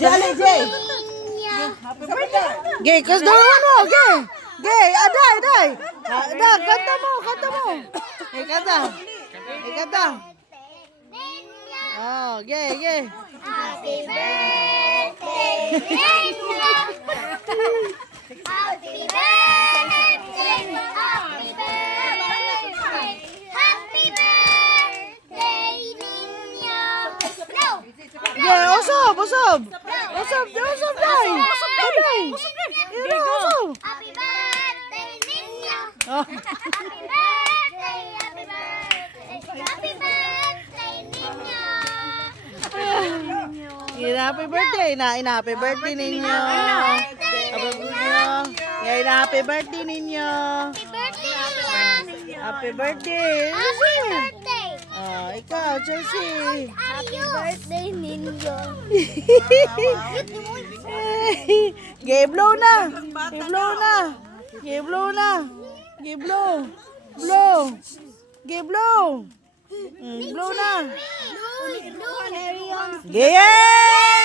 Jolly Jay. Gay, kas daw ano, gay. Gay, aday, aday. Ada, kanta mo, kanta mo. Eh, kanta. Eh, kanta. Oh, gay, gay. Happy birthday, Ninyo. Happy birthday, happy birthday, happy birthday, Ninyo. No. Gay, usap, usap. Usap, usap, day. Day. Ira, usap. Happy birthday, Ninyo. Oh. Happy birthday, happy birthday, happy birthday, Ninyo. Happy birthday na, happy birthday ninyo. Happy birthday. Ngayon, happy birthday ninyo. Happy birthday, Ninyo. Happy birthday. Happy birthday. Ah, ikaw, Chelsea. Happy birthday, Ninyo. Gay, blow na. Gay, blow na. Gay, blow na. Gay, blow. Blow. Gay, blow. Blow na. Blue, blue, Arion. Gay!